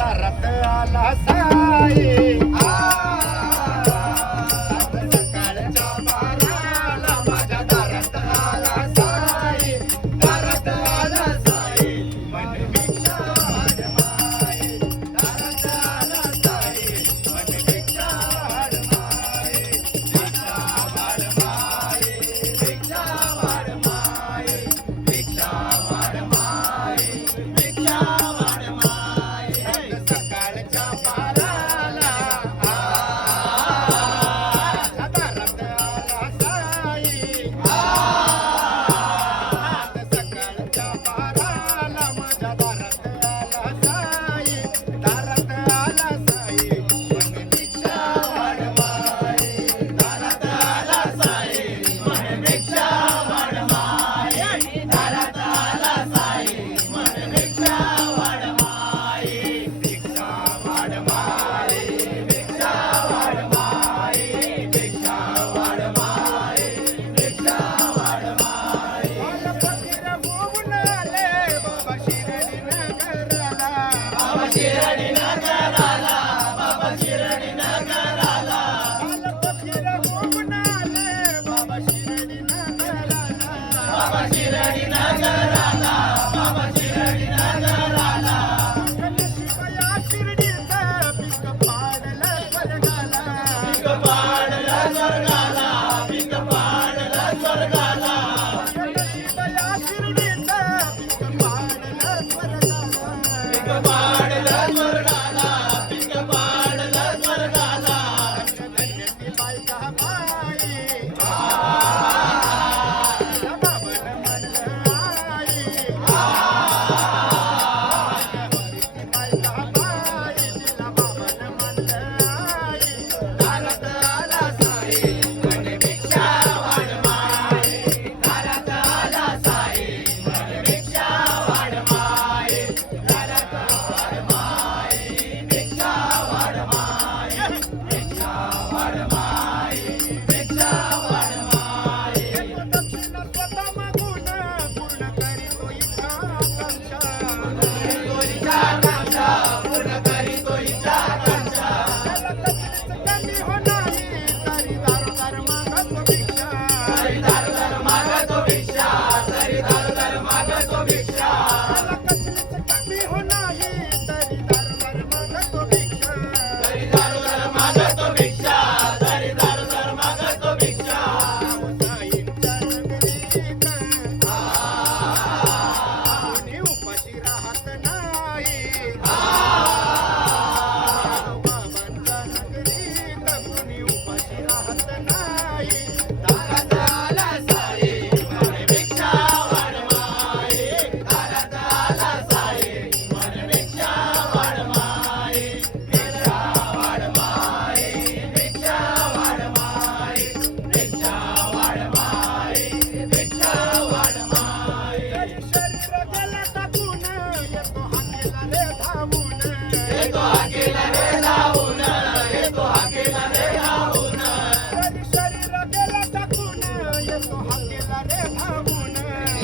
दारात आला साई. ಶಿರಡಿ ನಗರ